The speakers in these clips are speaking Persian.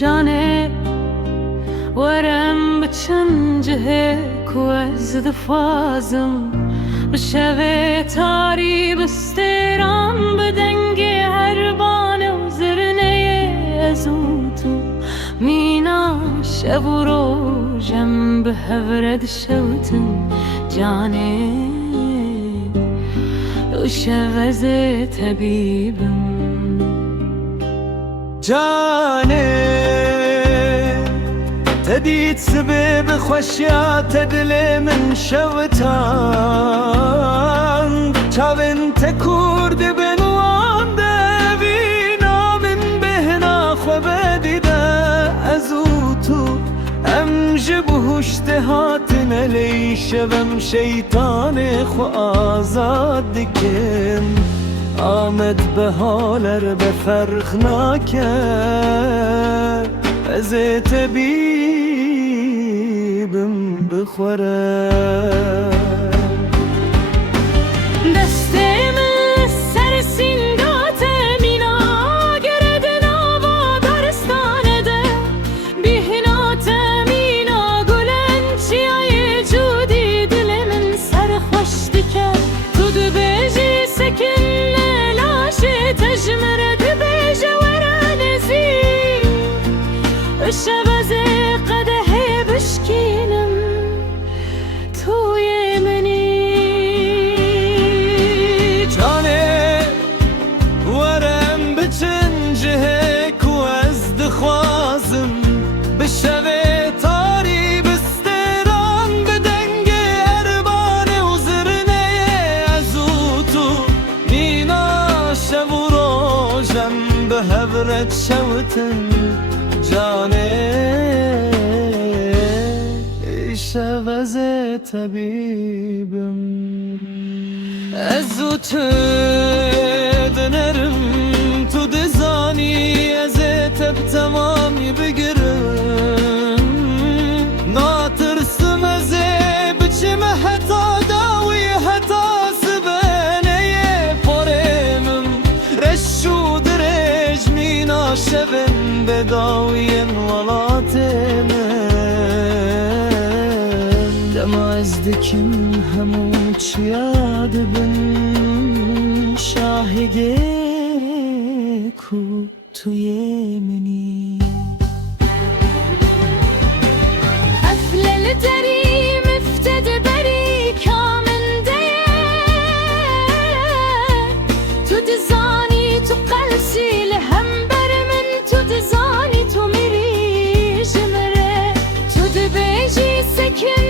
جانه ورم بچند جهک و از دفازم بشوه تاری بسترام بدنگ هربان و زرنه ازوتو مینا شب و روژم به هورد شوتن جانه و شوز طبیبم جانه تديت سبب خشيات دل من شوتان چاوين تكورد بنوان دبينا من بهنا خبديدا ازوتو امجب هشتهاتنا ليش بم شيطان خو آزاد دكن آمد به حالر به فرق نکرد از طبیبم بخوره دستم سر سینگات مینا گرد نوا دارستانه ده بیهنات مینا گلن چیای جودی دل من سر خوش دکر تو دو بیجی سکن تجمرد بجوارانزي الشبز قده بشكينم تو يمني جاني ورم بتنجهك وازد خوازم بالشبه طاري بستران بدنج اربان وزرني ازوتو مينا شبو روژم به هورت شوتن جانه شوز طبیبم ازو تو دنرم تو دزانی از تب تمامی بگرم ناترسم از بچم حتا داوی حتا شبن بداوين ولاتمن دم ازدكم هموچ ياد بن شاهدكو تو يمني قفل الدري مفتد بري كامل ديه تو دزاني تو قلسي لهم تزانی تو میری جمره تو دبیجی سکن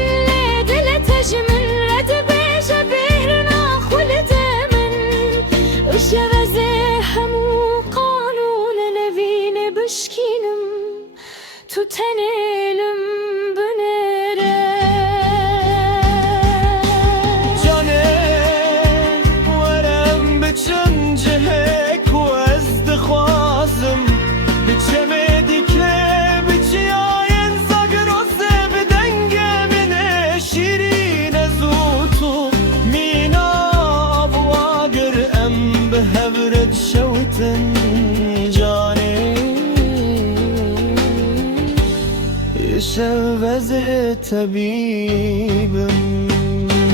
دل تجمن رد بیجه بهرنا خلد من وشوزه همو قانون نوین بشکینم تو تنیلم بنره جانه ورم بچن جهک و از دخوازم بچمدی که بچیاین زاگروزه بدنگ منه شیرین زوتو مینا بواگر ام به هورد شوتن جانه شوز طبیبم